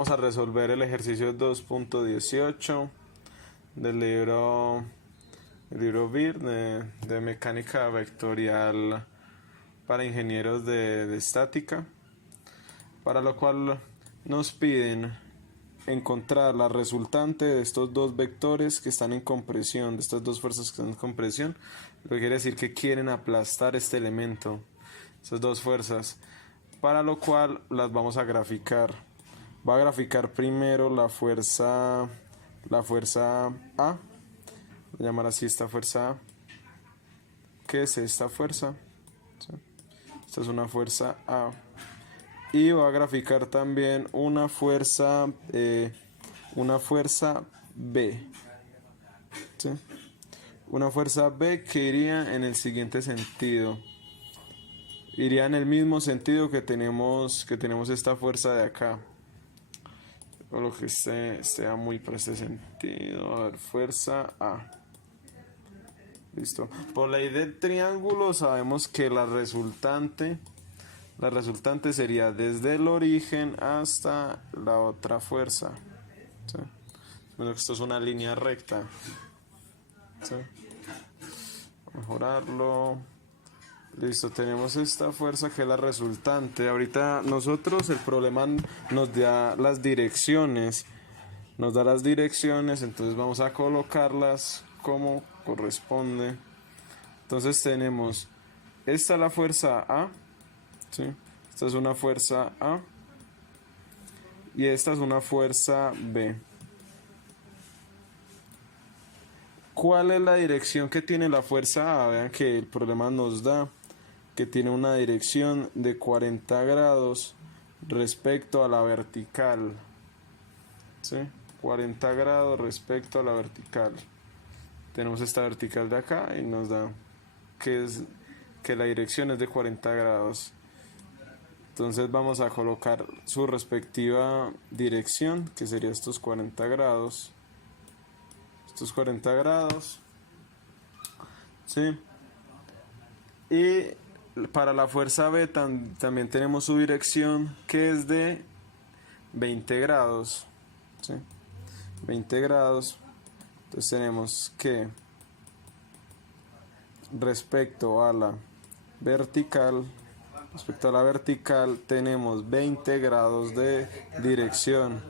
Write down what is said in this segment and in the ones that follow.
Vamos a resolver el ejercicio 2.18 del libro BIR de mecánica vectorial para ingenieros de estática, para lo cual nos piden encontrar la resultante de estos dos vectores que están en compresión, de estas dos fuerzas que están en compresión, lo que quiere decir que quieren aplastar este elemento, esas dos fuerzas, para lo cual las vamos a graficar. Va a graficar primero la fuerza A, voy a llamar así esta fuerza A. ¿Qué es esta fuerza? ¿Sí? Esta es una fuerza A. Y va a graficar también una fuerza B. ¿Sí? Una fuerza B que iría en el siguiente sentido. Iría en el mismo sentido que tenemos esta fuerza de acá. O lo que sea muy para este sentido. A ver, fuerza A. Listo. Por ley del triángulo sabemos que la resultante sería desde el origen hasta la otra fuerza. ¿Sí? Esto es una línea recta. ¿Sí? Vamos a mejorarlo. Listo, tenemos esta fuerza que es la resultante. Ahorita nosotros el problema nos da las direcciones. Entonces vamos a colocarlas como corresponde. Entonces tenemos, esta es la fuerza A, ¿sí? Esta es una fuerza A y esta es una fuerza B. ¿Cuál es la dirección que tiene la fuerza A? Vean que el problema nos da que tiene una dirección de 40 grados respecto a la vertical. ¿Sí? 40 grados respecto a la vertical. Tenemos esta vertical de acá y nos da que la dirección es de 40 grados. Entonces vamos a colocar su respectiva dirección, que sería estos 40 grados. Estos 40 grados. ¿Sí? Y para la fuerza B también tenemos su dirección, que es de 20 grados. ¿Sí? 20 grados. Entonces tenemos que respecto a la vertical tenemos 20 grados de dirección.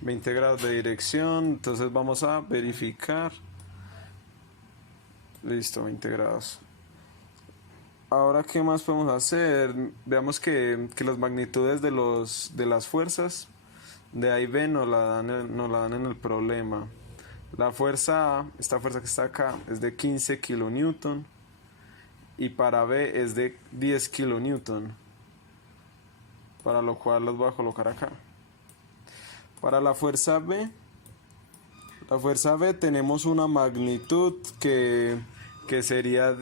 20 grados de dirección. Entonces vamos a verificar. Listo, 20 grados. Ahora, ¿qué más podemos hacer? Veamos que las magnitudes de las fuerzas de A y B nos la dan en el problema. La fuerza A, esta fuerza que está acá, es de 15 kilonewton y para B es de 10 kilonewton, para lo cual los voy a colocar acá. Para la fuerza B tenemos una magnitud que sería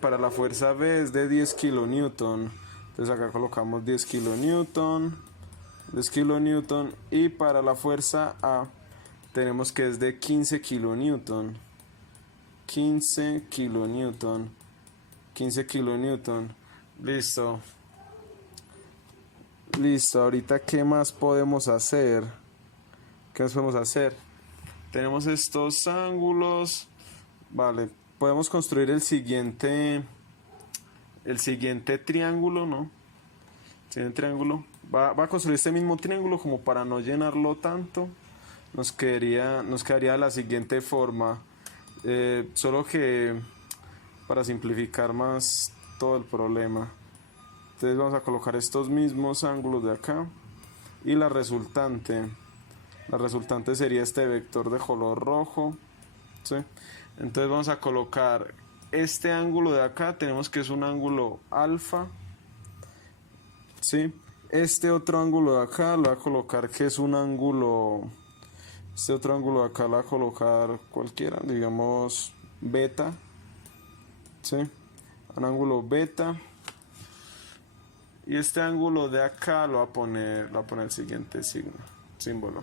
para la fuerza B es de 10 kilonewton. Entonces acá colocamos 10 kilonewton, y para la fuerza A tenemos que es de 15 kilonewton. 15 kilonewton. Listo. Listo, ahorita ¿qué más podemos hacer? Tenemos estos ángulos. Vale, podemos construir el siguiente triángulo, ¿no? El siguiente triángulo. Va a construir este mismo triángulo como para no llenarlo tanto. Nos quedaría de la siguiente forma. Solo que para simplificar más todo el problema. Entonces vamos a colocar estos mismos ángulos de acá. Y la resultante sería este vector de color rojo. ¿Sí? Entonces vamos a colocar este ángulo de acá, tenemos que es un ángulo alfa. ¿Sí? Este otro ángulo de acá lo voy a colocar que es un ángulo, este otro ángulo de acá lo voy a colocar cualquiera, digamos beta. ¿Sí? Un ángulo beta. Y este ángulo de acá lo voy a poner el siguiente símbolo.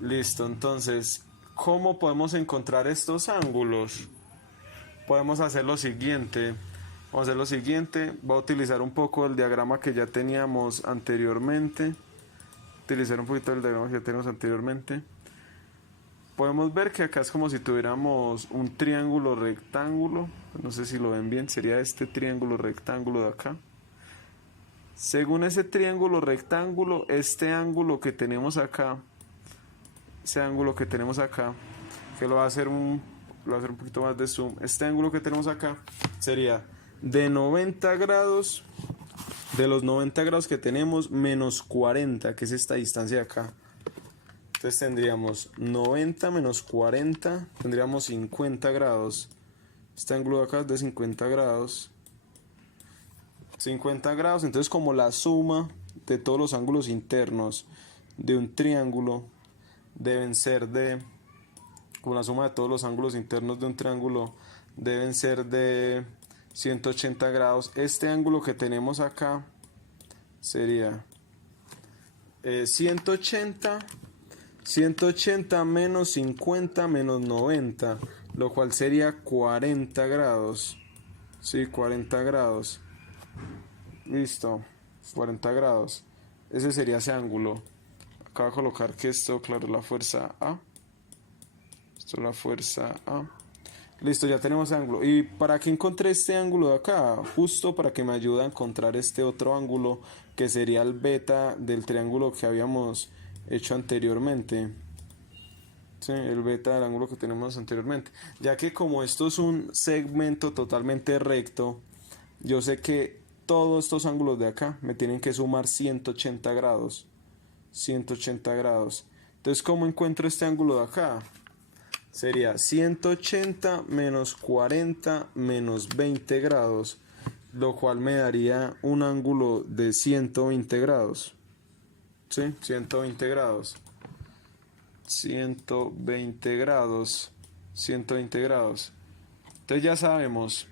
Listo, entonces, ¿cómo podemos encontrar estos ángulos? Podemos hacer lo siguiente. Voy a utilizar un poco el diagrama que ya teníamos anteriormente. utilizar un poquito el diagrama que tenemos anteriormente. Podemos ver que acá es como si tuviéramos un triángulo rectángulo. No sé si lo ven bien, sería este triángulo rectángulo de acá. Según ese triángulo rectángulo, este ángulo que tenemos acá, ese ángulo que tenemos acá, que lo va a hacer un poquito más de zoom, este ángulo que tenemos acá sería de 90 grados, de los 90 grados que tenemos, menos 40, que es esta distancia de acá. Entonces tendríamos 90 menos 40, tendríamos 50 grados. Este ángulo de acá es de 50 grados. 50 grados, entonces como la suma de todos los ángulos internos de un triángulo deben ser de, como la suma de todos los ángulos internos de un triángulo deben ser de 180 grados. Este ángulo que tenemos acá sería 180 menos 50 menos 90, lo cual sería 40 grados. Sí, 40 grados. Listo, 40 grados. Ese sería ese ángulo. Acá voy a colocar que esto, claro, la fuerza A. Esto es la fuerza A. Listo, ya tenemos ángulo. ¿Y para qué encontré este ángulo de acá? Justo para que me ayude a encontrar este otro ángulo, que sería el beta del triángulo que habíamos hecho anteriormente. Sí, el beta del ángulo que tenemos anteriormente. Ya que como esto es un segmento totalmente recto, yo sé que todos estos ángulos de acá me tienen que sumar 180 grados. 180 grados. Entonces, ¿cómo encuentro este ángulo de acá? Sería 180 menos 40 menos 20 grados, lo cual me daría un ángulo de 120 grados. ¿Sí? 120 grados. 120 grados. 120 grados. Entonces ya sabemos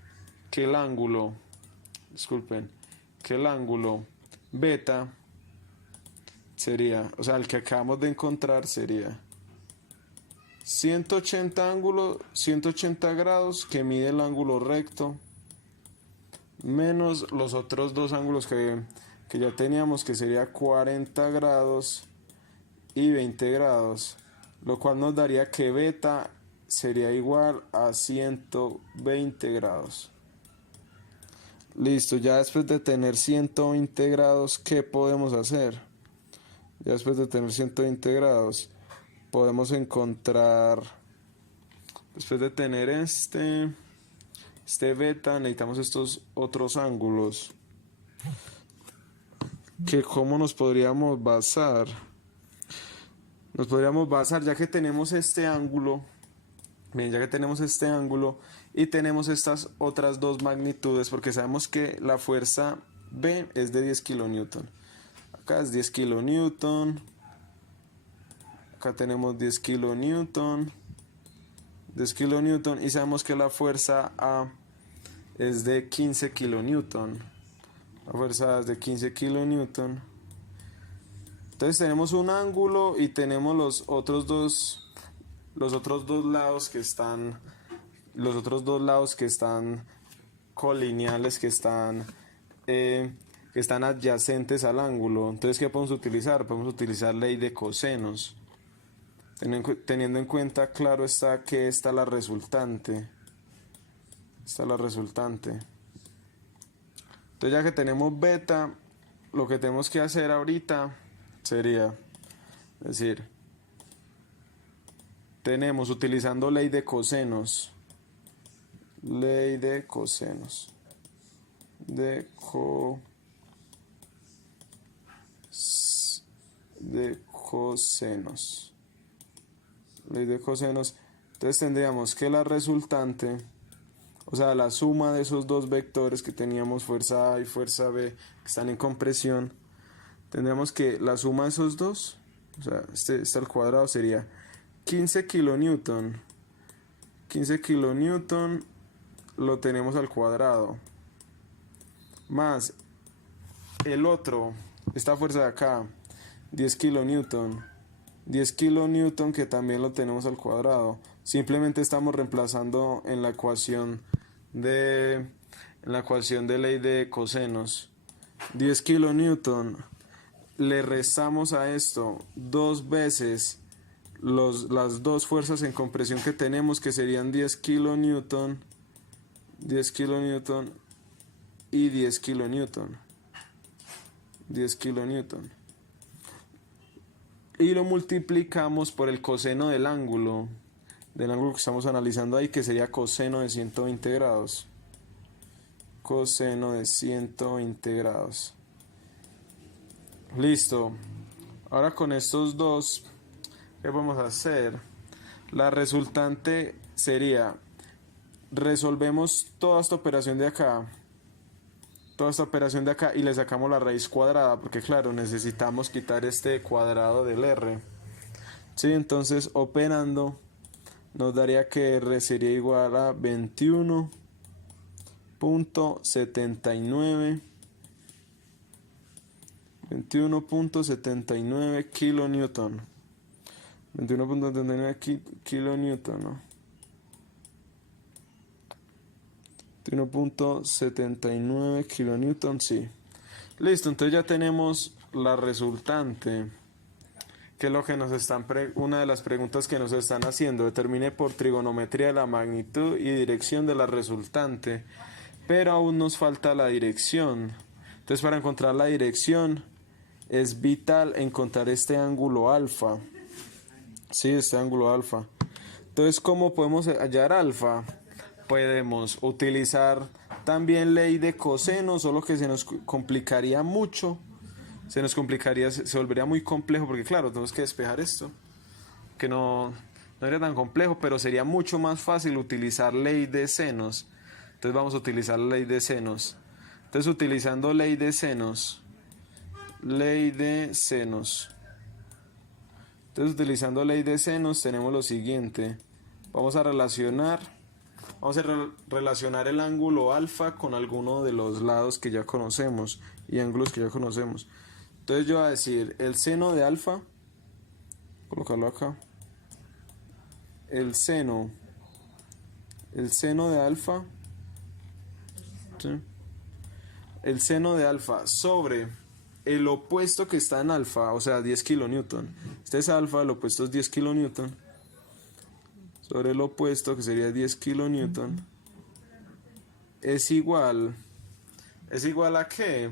que el ángulo, que el ángulo beta sería, o sea, el que acabamos de encontrar sería 180 grados que mide el ángulo recto, menos los otros dos ángulos que ya teníamos, que sería 40 grados y 20 grados, lo cual nos daría que beta sería igual a 120 grados. Listo, ya después de tener 120 grados, ¿qué podemos hacer? Ya después de tener 120 grados, podemos encontrar, después de tener este beta, necesitamos estos otros ángulos. Que ¿cómo nos podríamos basar? Nos podríamos basar, ya que tenemos este ángulo, bien, ya que tenemos este ángulo y tenemos estas otras dos magnitudes, porque sabemos que la fuerza B es de 10 kilonewton. Acá es 10 kilonewton. Acá tenemos 10 kilonewton. 10 kilonewton. Y sabemos que la fuerza A es de 15 kilonewton. La fuerza A es de 15 kilonewton. Entonces tenemos un ángulo y tenemos los otros dos lados que están, colineales, que están adyacentes al ángulo. Entonces, ¿qué podemos utilizar? Podemos utilizar ley de cosenos. Teniendo en cuenta, claro está, que esta es la resultante. Esta es la resultante. Entonces, ya que tenemos beta, lo que tenemos que hacer ahorita sería decir, tenemos, utilizando ley de cosenos, ley de cosenos, ley de cosenos. Entonces tendríamos que la resultante, o sea, la suma de esos dos vectores que teníamos, fuerza A y fuerza B, que están en compresión, tendríamos que la suma de esos dos, o sea, este al cuadrado, sería 15 kilonewton. 15 kilonewton lo tenemos al cuadrado, más el otro, esta fuerza de acá, 10 kilonewton. 10 kilonewton que también lo tenemos al cuadrado. Simplemente estamos reemplazando en la ecuación de ley de cosenos. 10 kilonewton le restamos a esto 2 veces las dos fuerzas en compresión que tenemos, que serían 10 kilonewton, 10 kilonewton y 10 kilonewton, 10 kilonewton, y lo multiplicamos por el coseno del ángulo que estamos analizando ahí, que sería coseno de 120 grados, coseno de 120 grados. Listo. Ahora con estos dos, ¿qué vamos a hacer? La resultante sería, resolvemos toda esta operación de acá, y le sacamos la raíz cuadrada, porque claro, necesitamos quitar este cuadrado del r. ¿Sí? Entonces, operando, nos daría que r sería igual a 21.79 kilonewton. 21.79 kilonewton, ¿no? 21.79 kilonewton, sí. Listo, entonces ya tenemos la resultante, que es lo que nos están una de las preguntas que nos están haciendo. Determine por trigonometría la magnitud y dirección de la resultante, pero aún nos falta la dirección. Entonces, para encontrar la dirección es vital encontrar este ángulo alfa. Sí, este ángulo alfa. Entonces, ¿cómo podemos hallar alfa? Podemos utilizar también ley de coseno, solo que se nos complicaría mucho. Se volvería muy complejo, porque claro, tenemos que despejar esto, que no sería tan complejo, pero sería mucho más fácil utilizar ley de senos. Entonces vamos a utilizar ley de senos. Entonces, utilizando ley de senos, entonces utilizando ley de senos tenemos lo siguiente. Vamos a relacionar el ángulo alfa con alguno de los lados que ya conocemos y ángulos que ya conocemos. Entonces yo voy a decir el seno de alfa, colocarlo acá, el seno de alfa, ¿sí? El seno de alfa sobre el opuesto que está en alfa, o sea 10 kilonewton. Este es alfa, el opuesto es 10 kilonewton. Sobre el opuesto, que sería 10 kilonewton, es igual a ¿qué?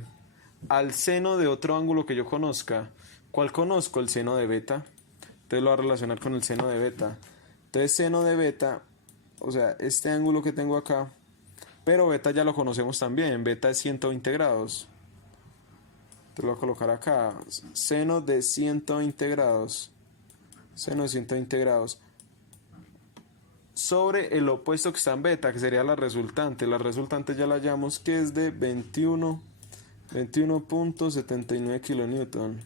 Al seno de otro ángulo que yo conozca. ¿Cuál conozco? El seno de beta. Entonces lo voy a relacionar con el seno de beta. Entonces seno de beta, o sea, este ángulo que tengo acá, pero beta ya lo conocemos también. Beta es 120 grados. Entonces lo voy a colocar acá. Seno de 120 grados. Seno de 120 grados. Sobre el opuesto que está en beta, que sería la resultante. La resultante ya la hallamos, que es de 21.79 kilonewton.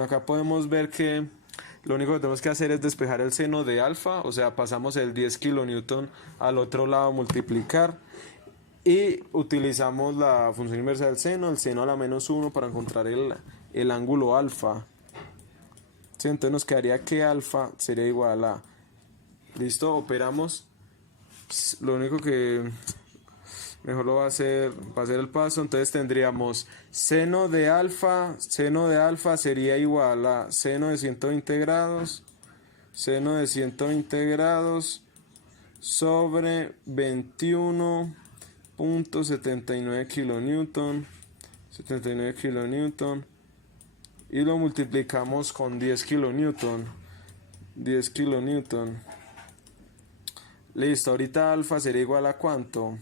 Acá podemos ver que lo único que tenemos que hacer es despejar el seno de alfa, o sea, pasamos el 10 kilonewton al otro lado, multiplicar, y utilizamos la función inversa del seno, el seno a la menos 1, para encontrar el ángulo alfa. ¿Sí? Entonces nos quedaría que alfa sería igual a... Listo, operamos. Lo único que mejor lo va a hacer el paso. Entonces tendríamos seno de alfa sería igual a seno de 120 grados, sobre 21.79 kilonewton, y lo multiplicamos con 10 kilonewton. Listo, ahorita alfa sería igual a ¿cuánto?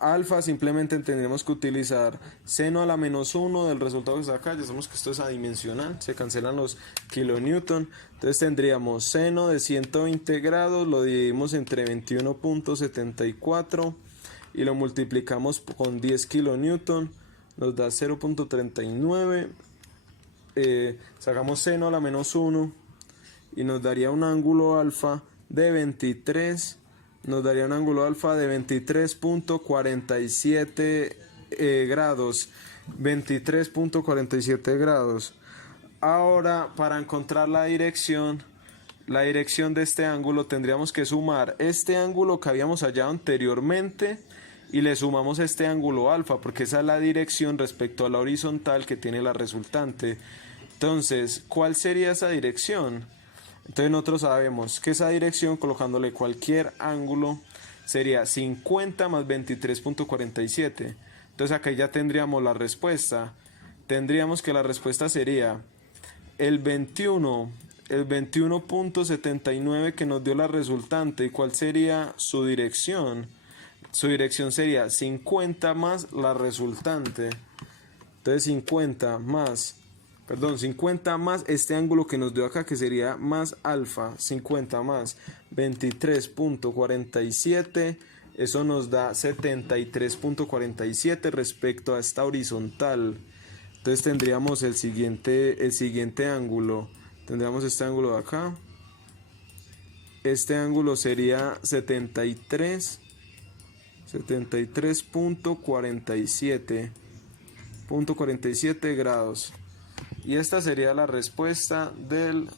Alfa simplemente tendremos que utilizar seno a la menos 1 del resultado que está acá. Ya sabemos que esto es adimensional, se cancelan los kilonewton. Entonces tendríamos seno de 120 grados, lo dividimos entre 21.74 y lo multiplicamos con 10 kilonewton, nos da 0.39. Sacamos seno a la menos 1 y nos daría un ángulo alfa de 23.47 grados. 23.47 grados. Ahora, para encontrar la dirección de este ángulo, tendríamos que sumar este ángulo que habíamos hallado anteriormente y le sumamos este ángulo alfa, porque esa es la dirección respecto a la horizontal que tiene la resultante. Entonces, ¿cuál sería esa dirección? Entonces nosotros sabemos que esa dirección, colocándole cualquier ángulo, sería 50 más 23.47. Entonces acá ya tendríamos la respuesta. Tendríamos que la respuesta sería el 21.79 que nos dio la resultante. ¿Y cuál sería su dirección? Su dirección sería 50 más la resultante. Entonces 50 más este ángulo que nos dio acá, que sería más alfa. 50 más 23.47, eso nos da 73.47 respecto a esta horizontal. Entonces tendríamos el siguiente ángulo. Tendríamos este ángulo de acá. Este ángulo sería 73.47 grados. Y esta sería la respuesta del